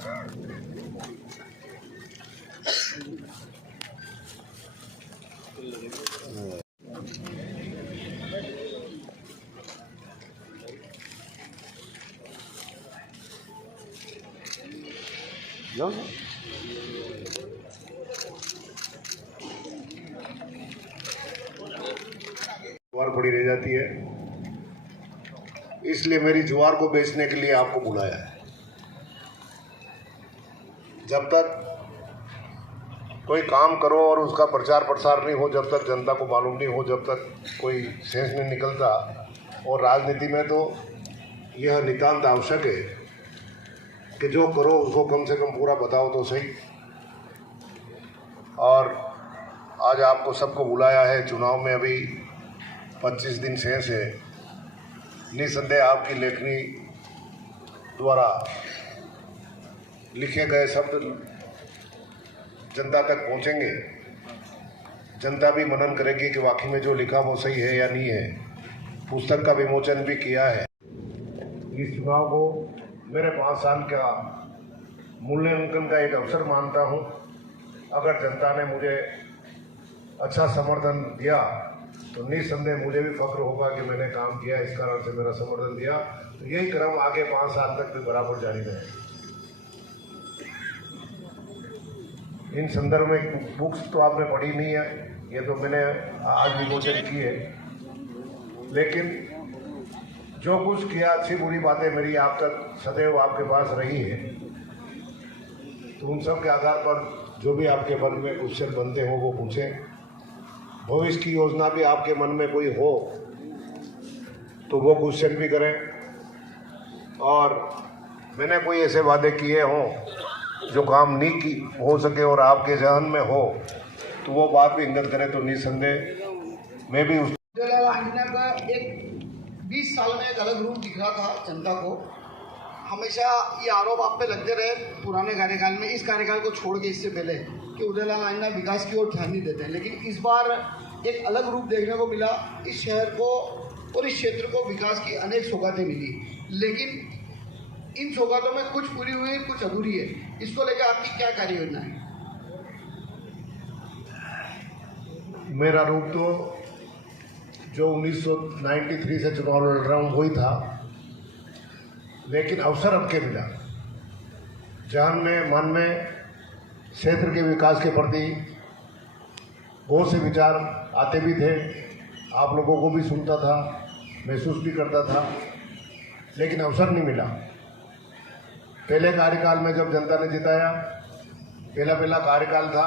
ज्वार पड़ी रह जाती है, इसलिए मेरी ज्वार को बेचने के लिए आपको बुलाया है। जब तक कोई काम करो और उसका प्रचार प्रसार नहीं हो, जब तक जनता को मालूम नहीं हो, जब तक कोई सेंस नहीं निकलता, और राजनीति में तो यह नितांत आवश्यक है कि जो करो उसको कम से कम पूरा बताओ तो सही। और आज आपको सबको बुलाया है। चुनाव में अभी 25 दिन शेष है। निसंदेह आपकी लेखनी द्वारा लिखे गए शब्द जनता तक पहुंचेंगे। जनता भी मनन करेगी कि वाकई में जो लिखा वो सही है या नहीं है। पुस्तक का विमोचन भी किया है। इस चुनाव को मेरे 5 साल का मूल्यांकन का एक अवसर मानता हूं। अगर जनता ने मुझे अच्छा समर्थन दिया तो निसंदेह मुझे भी फख्र होगा कि मैंने काम किया, इस कारण से मेरा समर्थन दिया। तो यही क्रम आगे 5 साल तक भी बराबर जारी रहे। इन संदर्भ में बुक्स तो आपने पढ़ी नहीं है, ये तो मैंने आज विमोचन की है। लेकिन जो कुछ किया, अच्छी बुरी बातें मेरी आप तक सदैव आपके पास रही है। तो उन सब के आधार पर जो भी आपके मन में क्वेश्चन बनते हो वो पूछें। भविष्य की योजना भी आपके मन में कोई हो तो वो क्वेश्चन भी करें। और मैंने कोई ऐसे वादे किए हों जो काम नहीं की हो सके और आपके जहन में हो तो वो बात भी इंगित करें। तो निसंदेह मैं भी उस का एक 20 साल में एक अलग रूप दिख रहा था जनता को। हमेशा ये आरोप आप पे लगते रहे पुराने कार्यकाल में, इस कार्यकाल को छोड़ के इससे पहले, कि उदयलाल आंजना विकास की ओर ध्यान नहीं देते हैं। लेकिन इस बार एक अलग रूप देखने को मिला। इस शहर को और इस क्षेत्र को विकास की अनेक सौगातें मिली, लेकिन इन सौगातों में कुछ पूरी हुई, कुछ अधूरी है। इसको लेकर आपकी क्या कार्य योजना है? मेरा रूप तो जो 1993 से चुनाव लड़ रहा हूँ वही था, लेकिन अवसर अब के मिला। जहन में, मन में क्षेत्र के विकास के प्रति बहुत से विचार आते भी थे। आप लोगों को भी सुनता था, महसूस भी करता था, लेकिन अवसर नहीं मिला। पहले कार्यकाल में जब जनता ने जिताया, पहला कार्यकाल था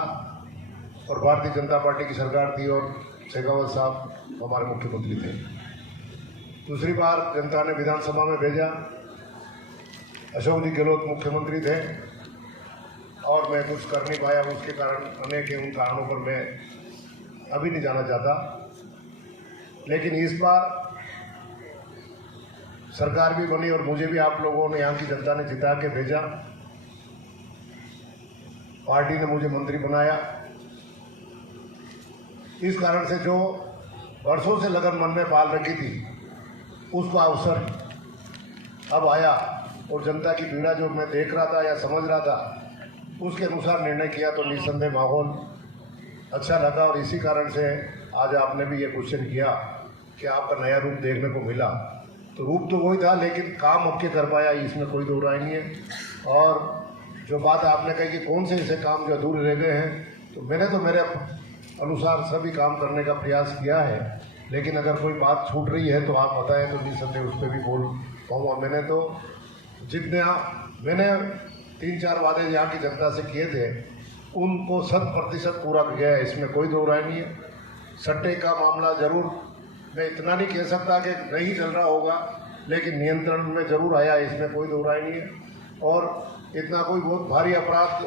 और भारतीय जनता पार्टी की सरकार थी और शेखावत साहब हमारे मुख्यमंत्री थे। दूसरी बार जनता ने विधानसभा में भेजा, अशोक जी गहलोत मुख्यमंत्री थे और मैं कुछ कर नहीं पाया। उसके कारण अनेक उन कारणों पर मैं अभी नहीं जाना चाहता। लेकिन इस बार सरकार भी बनी और मुझे भी आप लोगों ने, यहाँ की जनता ने जिता के भेजा। पार्टी ने मुझे मंत्री बनाया। इस कारण से जो वर्षों से लगन मन में पाल रखी थी उसका अवसर अब आया और जनता की पीड़ा जो मैं देख रहा था या समझ रहा था उसके अनुसार निर्णय किया। तो निसंदेह माहौल अच्छा लगा और इसी कारण से आज आपने भी ये क्वेश्चन किया कि आपका नया रूप देखने को मिला। तो रूप तो वही था, लेकिन काम अब के कर पाया, इसमें कोई दो राय नहीं है। और जो बात आपने कही कि कौन से ऐसे काम जो अधूरे रह गए हैं, तो मैंने तो मेरे अनुसार सभी काम करने का प्रयास किया है। लेकिन अगर कोई बात छूट रही है तो आप बताएं तो निसंदेह उस पर भी बोल पाऊँगा। मैंने तो मैंने 3-4 वादे यहाँ की जनता से किए थे उनको 100% पूरा किया है, इसमें कोई दो राय नहीं है। सट्टे का मामला जरूर मैं इतना नहीं कह सकता कि नहीं चल रहा होगा, लेकिन नियंत्रण में जरूर आया, इसमें कोई दो राय नहीं है। और इतना कोई बहुत भारी अपराध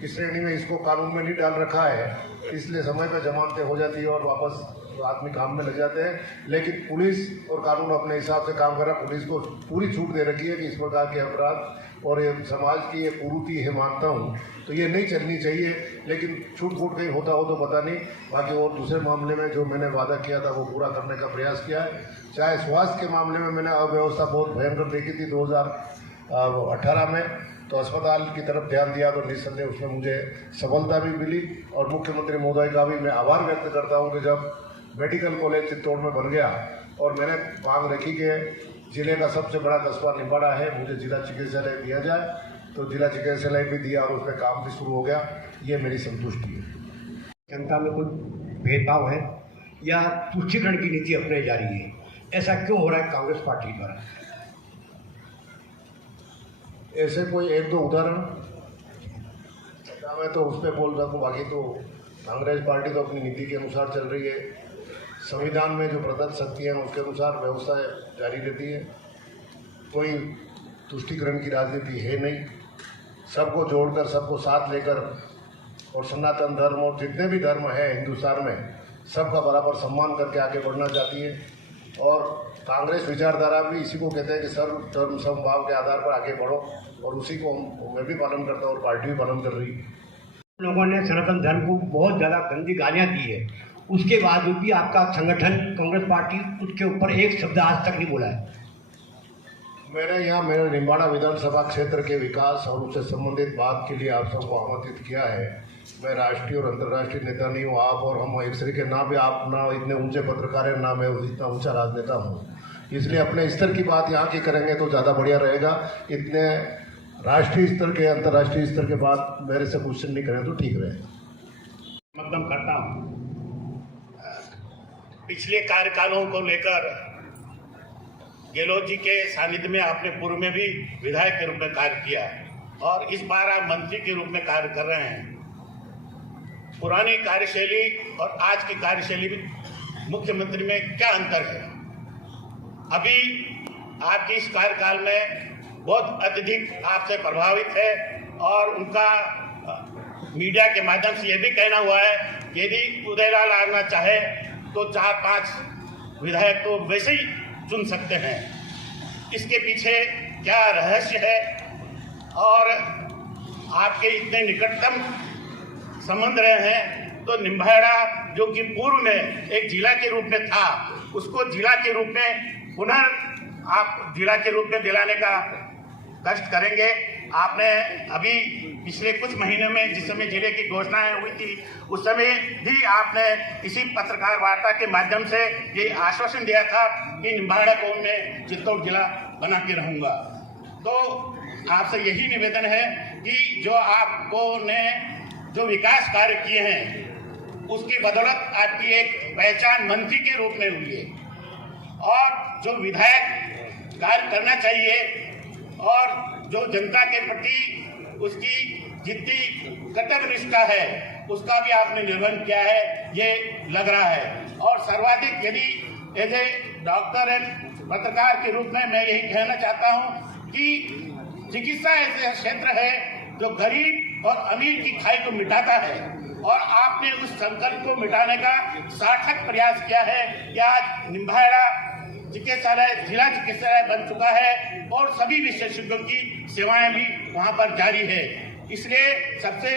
की श्रेणी में इसको कानून में नहीं डाल रखा है, इसलिए समय पर जमानतें हो जाती है और वापस आदमी काम में लग जाते हैं। लेकिन पुलिस और कानून अपने हिसाब से काम कर रहा है। पुलिस को पूरी छूट दे रखी है कि इस प्रकार के अपराध और ये समाज की ये कुरीति है, मानता हूँ, तो ये नहीं चलनी चाहिए। लेकिन छूट फूट कहीं होता हो तो पता नहीं। बाकी और दूसरे मामले में जो मैंने वादा किया था वो पूरा करने का प्रयास किया है। चाहे स्वास्थ्य के मामले में मैंने अव्यवस्था बहुत भयंकर देखी थी 2018 में, तो अस्पताल की तरफ ध्यान दिया तो निस्संदेह उसमें मुझे सफलता भी मिली। और मुख्यमंत्री महोदय का भी मैं आभार व्यक्त करता हूँ कि जब मेडिकल कॉलेज चित्तौड़ में बन गया और मैंने मांग रखी कि जिले का सबसे बड़ा कस्बा निम्बाड़ा है, मुझे जिला चिकित्सालय दिया जाए, तो जिला चिकित्सालय भी दिया और उसमें काम भी शुरू हो गया। ये मेरी संतुष्टि है। जनता में कोई भेदभाव है या तुष्टीकरण की नीति अपनाई जा रही है, ऐसा क्यों हो रहा है कांग्रेस पार्टी द्वारा? ऐसे कोई एक दो उदाहरण मैं तो उस पर बोल सकूँ, बाकी तो कांग्रेस पार्टी तो अपनी नीति के अनुसार चल रही है। संविधान में जो प्रदत्त शक्तियाँ हैं उसके अनुसार व्यवस्था जारी रहती है। कोई तुष्टीकरण की राजनीति है नहीं। सबको जोड़कर, सबको साथ लेकर और सनातन धर्म और जितने भी धर्म हैं हिंदुस्तान में, सबका बराबर सम्मान करके आगे बढ़ना चाहती है। और कांग्रेस विचारधारा भी इसी को कहते हैं कि सर्व धर्म समभाव के आधार पर आगे बढ़ो, और उसी को मैं भी पालन करता हूँ और पार्टी भी पालन कर रही है। लोगों ने सनातन धर्म को बहुत ज़्यादा गंदी गालियाँ दी है, उसके बाद भी आपका संगठन कांग्रेस पार्टी उसके ऊपर एक शब्द आज तक नहीं बोला है। मेरे निम्बाड़ा विधानसभा क्षेत्र के विकास और उससे संबंधित बात के लिए आप सबको आमंत्रित किया है। मैं राष्ट्रीय और अंतर्राष्ट्रीय नेता नहीं हूँ, आप और हम एक तरीके ना भी, आप ना इतने ऊंचे पत्रकार हैं, ना मैं इतना ऊंचा राजनेता हूँ, इसलिए अपने स्तर की बात यहाँ की करेंगे तो ज़्यादा बढ़िया रहेगा। इतने राष्ट्रीय स्तर के, अंतर्राष्ट्रीय स्तर के बात मेरे से क्वेश्चन नहीं करें तो ठीक रहेगा। मतलब करता हूँ, पिछले कार्यकालों को लेकर गहलोत जी के सानिध्य में आपने पूर्व में भी विधायक के रूप में कार्य किया और इस बार आप मंत्री के रूप में कार्य कर रहे हैं। पुरानी कार्यशैली और आज की कार्यशैली में मुख्यमंत्री में क्या अंतर है? अभी आपके इस कार्यकाल में बहुत अत्यधिक आपसे प्रभावित है और उनका मीडिया के माध्यम से यह भी कहना हुआ है कि यदि उदयलाल आना चाहे तो 4-5 विधायक तो वैसे ही चुन सकते हैं। इसके पीछे क्या रहस्य है? और आपके इतने निकटतम संबंध रहे हैं, तो निम्बाड़ा जो कि पूर्व में एक जिला के रूप में था, उसको जिला के रूप में पुनः आप जिला के रूप में दिलाने का कष्ट करेंगे। आपने अभी पिछले कुछ महीनों में जिस समय जिले की घोषणाएं हुई थी, उस समय भी आपने इसी पत्रकार वार्ता के माध्यम से ये आश्वासन दिया था कि निम्बाड़ा को मैं चित्तौड़ जिला बना के रहूँगा। तो आपसे यही निवेदन है कि जो आपको ने जो विकास कार्य किए हैं उसकी बदौलत आपकी एक पहचान मंत्री के रूप में हुई है, और जो विधायक कार्य करना चाहिए और जो जनता के प्रति उसकी जितनी कर्तव्य निष्ठा है उसका भी आपने निर्वहन किया है, ये लग रहा है। और सर्वाधिक यदि एज ए डॉक्टर एंड पत्रकार के रूप में मैं यही कहना चाहता हूँ कि चिकित्सा ऐसा क्षेत्र है जो गरीब और अमीर की खाई को मिटाता है, और आपने उस संकल्प को मिटाने का सार्थक प्रयास किया है कि आज निम्बाड़ा चिकित्सालय जिला चिकित्सालय बन चुका है और सभी विशेषज्ञों की सेवाएं भी वहां पर जारी है। इसलिए सबसे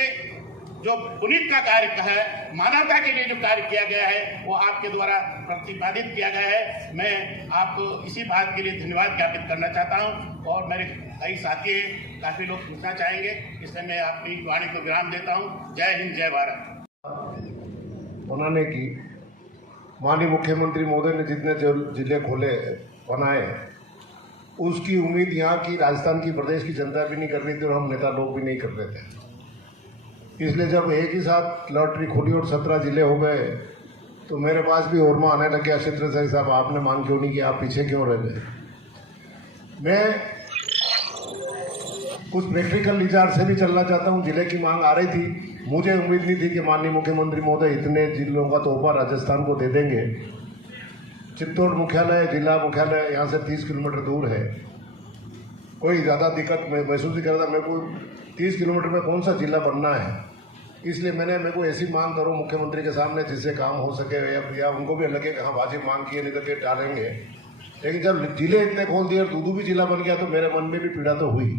जो पुनीत का कार्य है, मानवता के लिए जो कार्य किया गया है, वो आपके द्वारा प्रतिपादित किया गया है। मैं आपको इसी बात के लिए धन्यवाद ज्ञापित करना चाहता हूं, और मेरे कई साथी हैं, काफ़ी लोग पूछना चाहेंगे, इसलिए मैं अपनी वाणी को विराम देता हूं। जय हिंद, जय भारत। बनाने की माननीय मुख्यमंत्री महोदय ने जितने जिले खोले बनाए, उसकी उम्मीद यहाँ की राजस्थान की प्रदेश की जनता भी नहीं कर रही थी और हम नेता लोग भी नहीं कर रहे थे। इसलिए जब एक ही साथ लॉटरी खोली और 17 जिले हो गए तो मेरे पास भी ओरमा आने लग गया, क्षेत्र साहब आपने मांग क्यों नहीं किया, आप पीछे क्यों रह गए। मैं कुछ प्रैक्टिकल विचार से भी चलना चाहता हूँ। जिले की मांग आ रही थी, मुझे उम्मीद नहीं थी कि माननीय मुख्यमंत्री महोदय इतने जिलों का तोहफा राजस्थान को दे देंगे। चित्तौड़ मुख्यालय, जिला मुख्यालय यहाँ से 30 किलोमीटर दूर है। कोई ज़्यादा दिक्कत महसूस नहीं कर रहा था। मेरे को 30 किलोमीटर में कौन सा जिला बनना है, इसलिए मेरे को ऐसी मांग करो मुख्यमंत्री के सामने जिससे काम हो सके, या उनको भी लगे कि हाँ वाजिब मांग किए, नहीं तो फिर डालेंगे। लेकिन जब जिले इतने खोल दिए और दूदू भी जिला बन गया तो मेरे मन में भी पीड़ा तो हुई।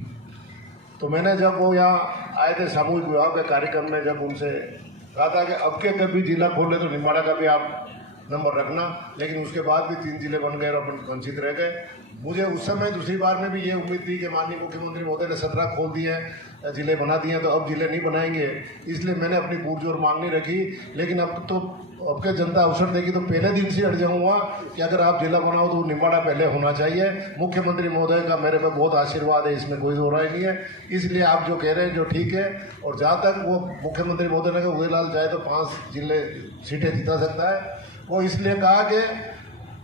तो मैंने जब वो यहाँ आए थे सामूहिक विवाह के कार्यक्रम में, जब उनसे कहा था कि अब के कभी जिला खोले तो निम्बाड़ा का भी आप नंबर रखना, लेकिन उसके बाद भी 3 जिले बन गए और अपन वंचित रह गए। मुझे उस समय दूसरी बार में भी ये उम्मीद थी कि माननीय मुख्यमंत्री महोदय ने 17 खोल दिए हैं, जिले बना दिए हैं, तो अब जिले नहीं बनाएंगे, इसलिए मैंने अपनी पुरजोर मांग नहीं रखी। लेकिन अब के जनता अवसर देगी तो पहले दिन से अड़ जाऊंगा कि अगर आप जिला बनाओ तो निम्बाड़ा पहले होना चाहिए। मुख्यमंत्री महोदय का मेरे पे बहुत आशीर्वाद है, इसमें कोई दो राय नहीं है। इसलिए आप जो कह रहे हैं जो ठीक है, और जहाँ तक वो मुख्यमंत्री महोदय ने कहा उदयलाल चाहे तो 5 जिले सीटें जिता सकता है, वो इसलिए कहा कि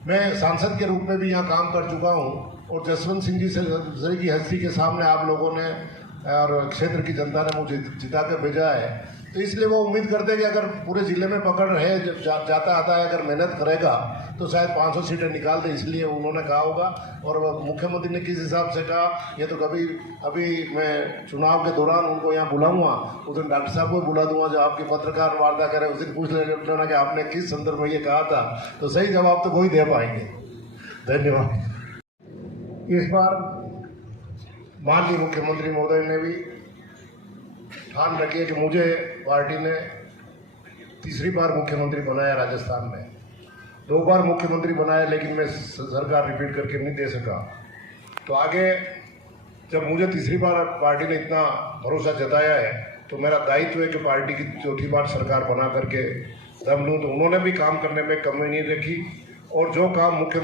मैं सांसद के रूप में भी यहाँ काम कर चुका हूँ और जसवंत सिंह जी से की हस्ती के सामने आप लोगों ने और क्षेत्र की जनता ने मुझे जिता कर भेजा है, तो इसलिए वो उम्मीद करते हैं कि अगर पूरे ज़िले में पकड़ रहे जाता आता है, अगर मेहनत करेगा तो शायद 500 सीटें निकाल दे, इसलिए उन्होंने कहा होगा। और मुख्यमंत्री ने किस हिसाब से कहा ये तो कभी अभी मैं चुनाव के दौरान उनको यहाँ बुलाऊंगा, उस दिन डॉक्टर साहब को बुला दूंगा जो आपकी पत्रकार वार्ता करें, उस दिन पूछ लेना कि आपने किस संदर्भ में ये कहा था, तो सही जवाब तो वही दे पाएंगे। धन्यवाद। इस बार माननीय मुख्यमंत्री महोदय ने भी ठान रखी है कि मुझे पार्टी ने तीसरी बार मुख्यमंत्री बनाया राजस्थान में, 2 बार मुख्यमंत्री बनाया, लेकिन मैं सरकार रिपीट करके नहीं दे सका। तो आगे जब मुझे तीसरी बार पार्टी ने इतना भरोसा जताया है तो मेरा दायित्व है कि पार्टी की चौथी बार सरकार बना करके दम लूँ। तो उन्होंने भी काम करने में कमी नहीं रखी और जो काम मुख्यमंत्री